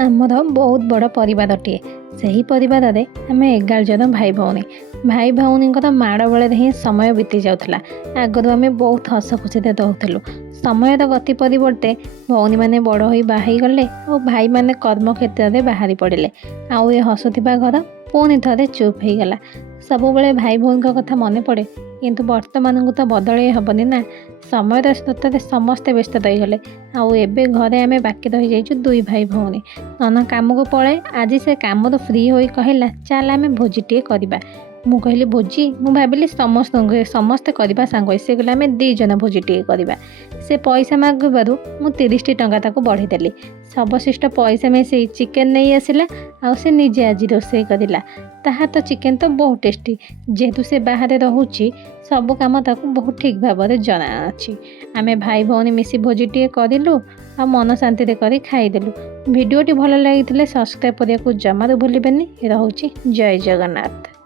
आमर बहुत बड़ परिवारटीए से परिवार में आम 11 जन भाई भौणी माड़ बड़े ही समय बीती जाऊला। आगु आम बहुत हस खुशी रोलु। समय गति परिवर्ते भौणी मैंने बड़ हो बाहरी गले और भाई मैंने कर्म क्षेत्र में बाहरी पड़े। आउ ये हसुवा घर पुणी थे चुप हो गला। सब बेले भाई भौणी कथा मन पड़े किंतु वर्तमान को तो बदल हेबनी ना। समय स्रोत समस्ते व्यस्त रहीगले। आउ एबे घरे आमे बाकी रही जाइछु दुई भाई भौणी। नना काम को पड़े आज से काम तो फ्री होई कहला चल आमे भोजीटे करबा। मु कहली भोजी मु भाविली समस्ते करबा सांग से कहला आमे 2 जन भोजीटे करबा। से पैसा मागबारु मु 30 टंका ताको बढ़ी देली। सबशिष्ट पैसा मिसई चिकेन नहीं आसिला। आउ से निजे आज रोषे करला। ताहा तो चिकेन तो बहुत टेस्टी। जेहेतु से बाहर रोची सब काम ताको बहुत ठीक भाव में जना अच्छी। आमे भाई भौणी मिसी भोजीटे करूँ आ मन शांति करी खाईदेलु। वीडियोटी भल लगी सब्सक्राइब करने को जमारू भूलें। रहुछि जय जगन्नाथ।